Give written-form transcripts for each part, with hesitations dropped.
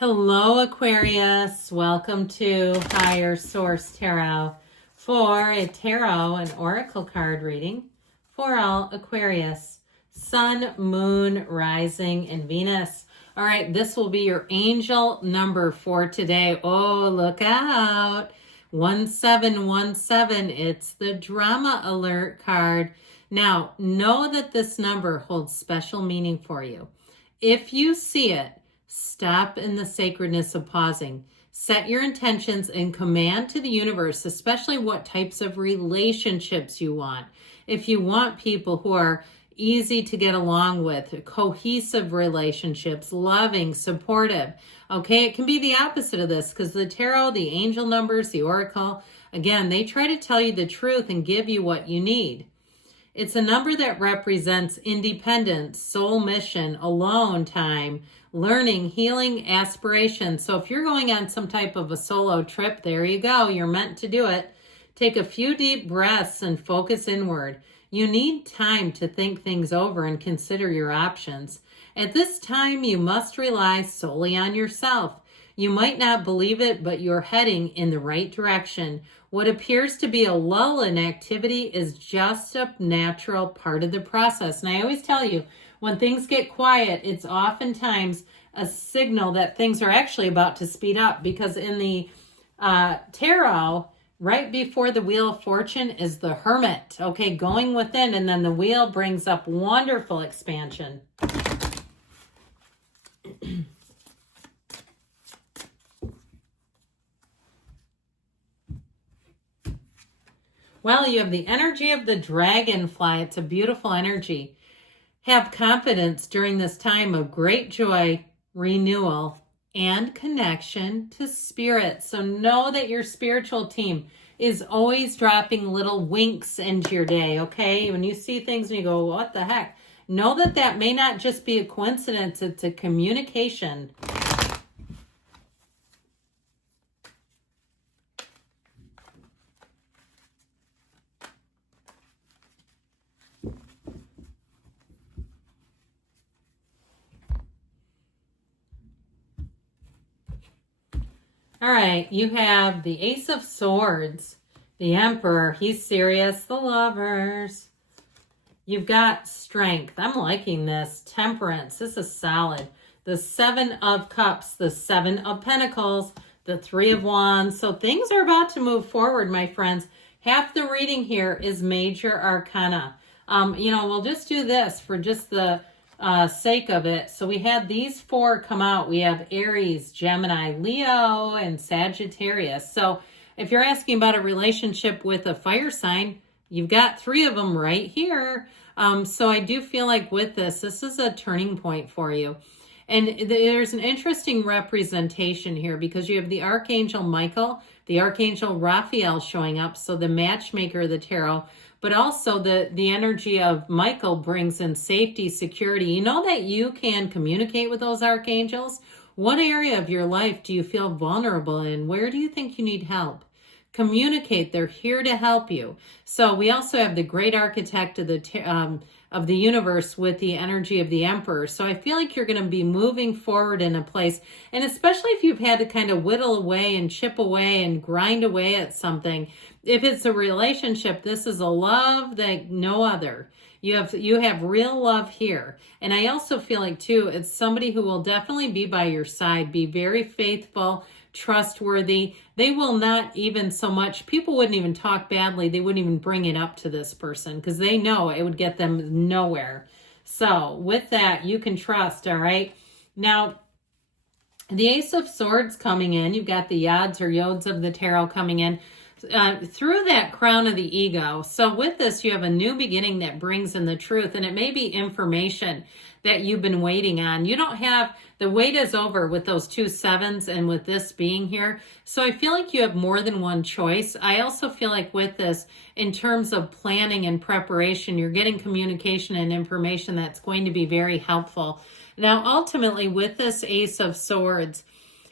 Hello, Aquarius. Welcome to Higher Source Tarot for a tarot and oracle card reading for all Aquarius, Sun, Moon, Rising, and Venus. All right, this will be your angel number for today. Oh, look out. 1717. It's the drama alert card. Now, know that this number holds special meaning for you. If you see it, stop in the sacredness of pausing. Set your intentions and command to the universe, especially what types of relationships you want. If you want people who are easy to get along with, cohesive relationships, loving, supportive. Okay, it can be the opposite of this because the tarot, the angel numbers, the oracle, again, they try to tell you the truth and give you what you need. It's a number that represents independence, soul mission, alone time, learning, healing, aspiration. So if you're going on some type of a solo trip, there you go. You're meant to do it. Take a few deep breaths and focus inward. You need time to think things over and consider your options. At this time, you must rely solely on yourself. You might not believe it, but you're heading in the right direction. What appears to be a lull in activity is just a natural part of the process. And I always tell you, when things get quiet, it's oftentimes a signal that things are actually about to speed up, because in the tarot, right before the Wheel of Fortune is the Hermit, okay, going within, and then the wheel brings up wonderful expansion. Well, you have the energy of the dragonfly. It's a beautiful energy. Have confidence during this time of great joy, renewal, and connection to spirit. So know that your spiritual team is always dropping little winks into your day, okay? When you see things and you go, what the heck? Know that that may not just be a coincidence. It's a communication. All right, you have the Ace of Swords, the Emperor. He's serious. The Lovers. You've got Strength. I'm liking this. Temperance. This is solid. The Seven of Cups, the Seven of Pentacles, the Three of Wands. So things are about to move forward, my friends. Half the reading here is Major Arcana. We'll just do this for just the sake of it. So we had these four come out. We have Aries, Gemini, Leo, and Sagittarius. So if you're asking about a relationship with a fire sign, you've got three of them right here. So I do feel like with this is a turning point for you. And there's an interesting representation here because you have the Archangel Michael, the Archangel Raphael showing up, so the matchmaker of the tarot, but also the energy of Michael brings in safety, security. You know that you can communicate with those archangels. What area of your life do you feel vulnerable in? Where do you think you need help? Communicate. They're here to help you. So we also have the great architect of the universe with the energy of the Emperor. So I feel like you're going to be moving forward in a place, and especially if you've had to kind of whittle away and chip away and grind away at something. If it's a relationship, this is a love like no other. You have real love here. And I also feel like too, it's somebody who will definitely be by your side, be very faithful, trustworthy. They will not even so much, people wouldn't even talk badly. They wouldn't even bring it up to this person because they know it would get them nowhere. So with that, you can trust, all right? Now, the Ace of Swords coming in, you've got the Yods or Yods of the tarot coming in through that crown of the ego. So with this, you have a new beginning that brings in the truth, and it may be information that you've been waiting on. You don't have, the wait is over with those 2 sevens and with this being here. So I feel like you have more than one choice. I also feel like with this, in terms of planning and preparation, you're getting communication and information that's going to be very helpful. Now, ultimately, with this Ace of Swords,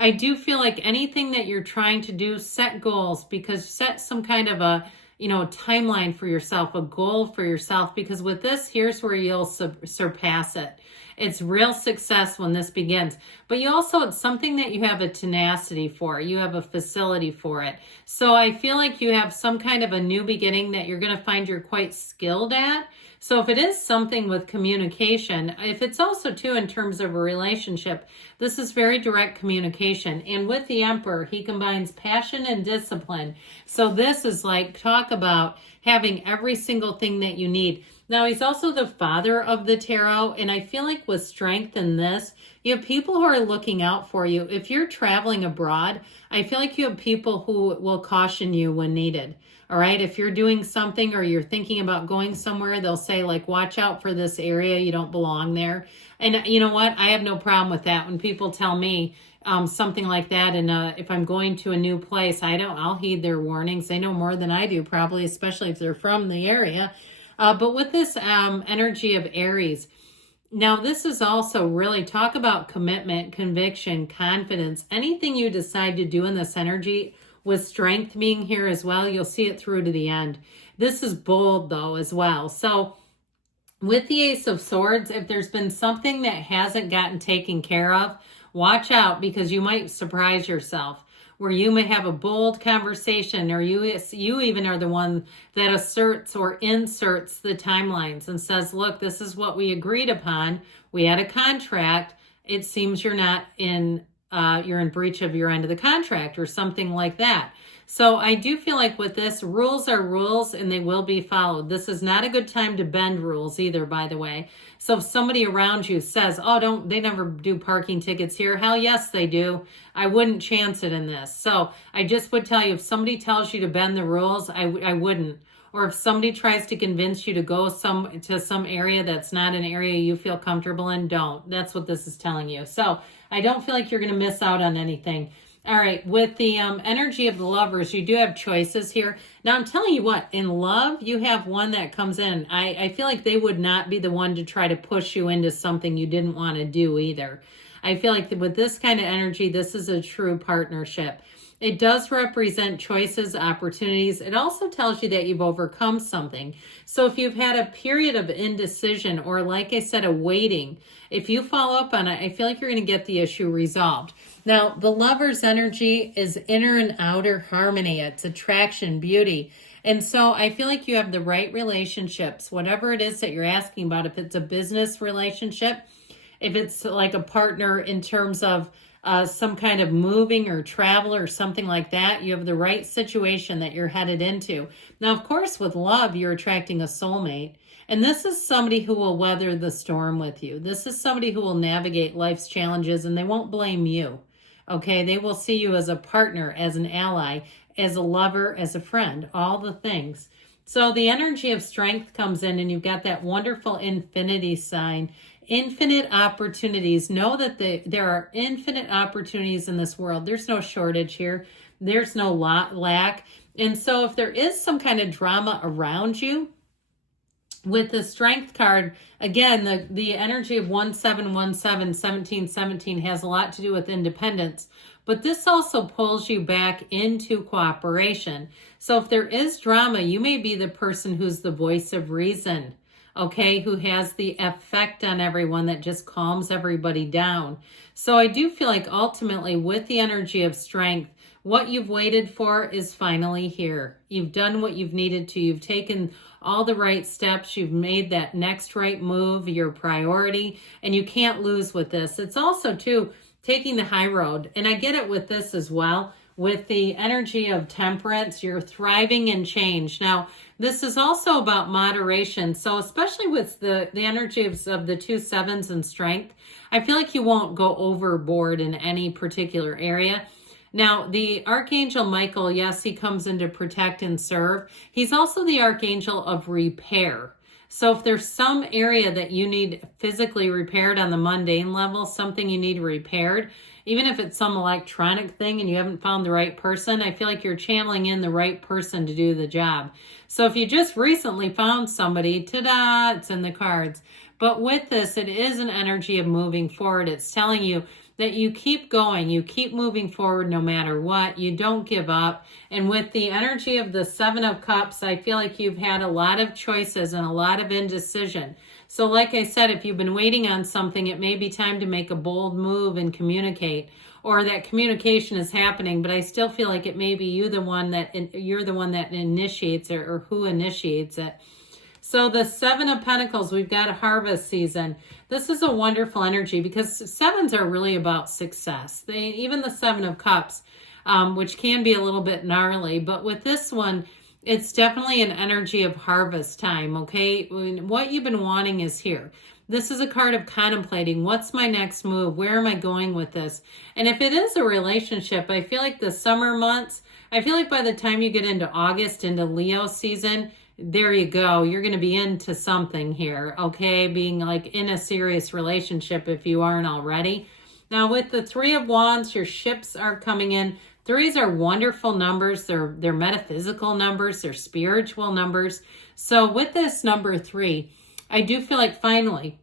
I do feel like anything that you're trying to do, set goals, because set some kind of a timeline for yourself, a goal for yourself, because with this, here's where you'll surpass it. It's real success when this begins. But it's something that you have a tenacity for. You have a facility for it. So I feel like you have some kind of a new beginning that you're going to find you're quite skilled at. So if it is something with communication, if it's also too in terms of a relationship, this is very direct communication. And with the Emperor, he combines passion and discipline. So this is like, talk about having every single thing that you need. Now, he's also the father of the tarot, and I feel like with strength in this, you have people who are looking out for you. If you're traveling abroad, I feel like you have people who will caution you when needed. All right, if you're doing something or you're thinking about going somewhere, they'll say, like, watch out for this area. You don't belong there. And you know what? I have no problem with that. When people tell me something like that, and if I'm going to a new place, I'll heed their warnings. They know more than I do, probably, especially if they're from the area. But with this energy of Aries, now this is also really talk about commitment, conviction, confidence. Anything you decide to do in this energy, with strength being here as well, you'll see it through to the end. This is bold though as well. So with the Ace of Swords, if there's been something that hasn't gotten taken care of, watch out, because you might surprise yourself, where you may have a bold conversation, or you even are the one that asserts or inserts the timelines and says, look, this is what we agreed upon. We had a contract. It seems you're in breach of your end of the contract or something like that. So I do feel like with this, rules are rules and they will be followed. This is not a good time to bend rules either, by the way. So if somebody around you says, oh, they never do parking tickets here. Hell yes, they do. I wouldn't chance it in this. So I just would tell you, if somebody tells you to bend the rules, I wouldn't. Or if somebody tries to convince you to go to some area that's not an area you feel comfortable in, don't. That's what this is telling you. So I don't feel like you're going to miss out on anything. All right, with the energy of the Lovers, you do have choices here. Now, I'm telling you what, in love, you have one that comes in. I feel like they would not be the one to try to push you into something you didn't want to do either. I feel like with this kind of energy, this is a true partnership. It does represent choices, opportunities. It also tells you that you've overcome something. So if you've had a period of indecision, or like I said, a waiting, if you follow up on it, I feel like you're going to get the issue resolved. Now, the Lover's energy is inner and outer harmony. It's attraction, beauty. And so I feel like you have the right relationships, whatever it is that you're asking about. If it's a business relationship, if it's like a partner in terms of some kind of moving or travel or something like that, you have the right situation that you're headed into. Now, of course, with love, you're attracting a soulmate. And this is somebody who will weather the storm with you. This is somebody who will navigate life's challenges, and they won't blame you. Okay, they will see you as a partner, as an ally, as a lover, as a friend, all the things. So the energy of strength comes in, and you've got that wonderful infinity sign. Infinite opportunities. Know that there are infinite opportunities in this world. There's no shortage here. There's no lack. And so if there is some kind of drama around you, with the Strength card, again, the energy of 1717, 1717 has a lot to do with independence, but this also pulls you back into cooperation. So if there is drama, you may be the person who's the voice of reason, okay, who has the effect on everyone that just calms everybody down. So I do feel like ultimately with the energy of strength, what you've waited for is finally here. You've done what you've needed to. You've taken all the right steps. You've made that next right move, your priority, and you can't lose with this. It's also, too, taking the high road. And I get it with this as well. With the energy of temperance, you're thriving in change. Now, this is also about moderation. So especially with the energy of the 2 sevens and strength, I feel like you won't go overboard in any particular area. Now, the Archangel Michael, yes, he comes in to protect and serve. He's also the Archangel of repair. So if there's some area that you need physically repaired on the mundane level, something you need repaired, even if it's some electronic thing and you haven't found the right person, I feel like you're channeling in the right person to do the job. So if you just recently found somebody, ta-da, it's in the cards. But with this, it is an energy of moving forward. It's telling you that you keep going, you keep moving forward no matter what, you don't give up. And with the energy of the Seven of Cups, I feel like you've had a lot of choices and a lot of indecision. So like I said, if you've been waiting on something, it may be time to make a bold move and communicate, or that communication is happening, but I still feel like it may be you're the one that initiates it, or who initiates it. So the Seven of Pentacles, we've got a harvest season. This is a wonderful energy because sevens are really about success. Even the Seven of Cups, which can be a little bit gnarly, but with this one, it's definitely an energy of harvest time, okay? What you've been wanting is here. This is a card of contemplating. What's my next move? Where am I going with this? And if it is a relationship, I feel like the summer months, I feel like by the time you get into August, into Leo season, there you go. You're going to be into something here, okay? Being like in a serious relationship if you aren't already. Now with the Three of Wands, your ships are coming in. Threes are wonderful numbers. They're metaphysical numbers. They're spiritual numbers. So with this number 3, I do feel like finally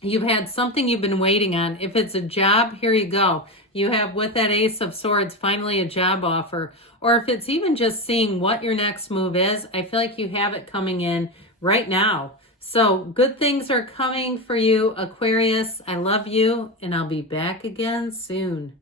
you've had something you've been waiting on. If it's a job, here you go. You have, with that Ace of Swords, finally a job offer. Or if it's even just seeing what your next move is, I feel like you have it coming in right now. So good things are coming for you, Aquarius. I love you, and I'll be back again soon.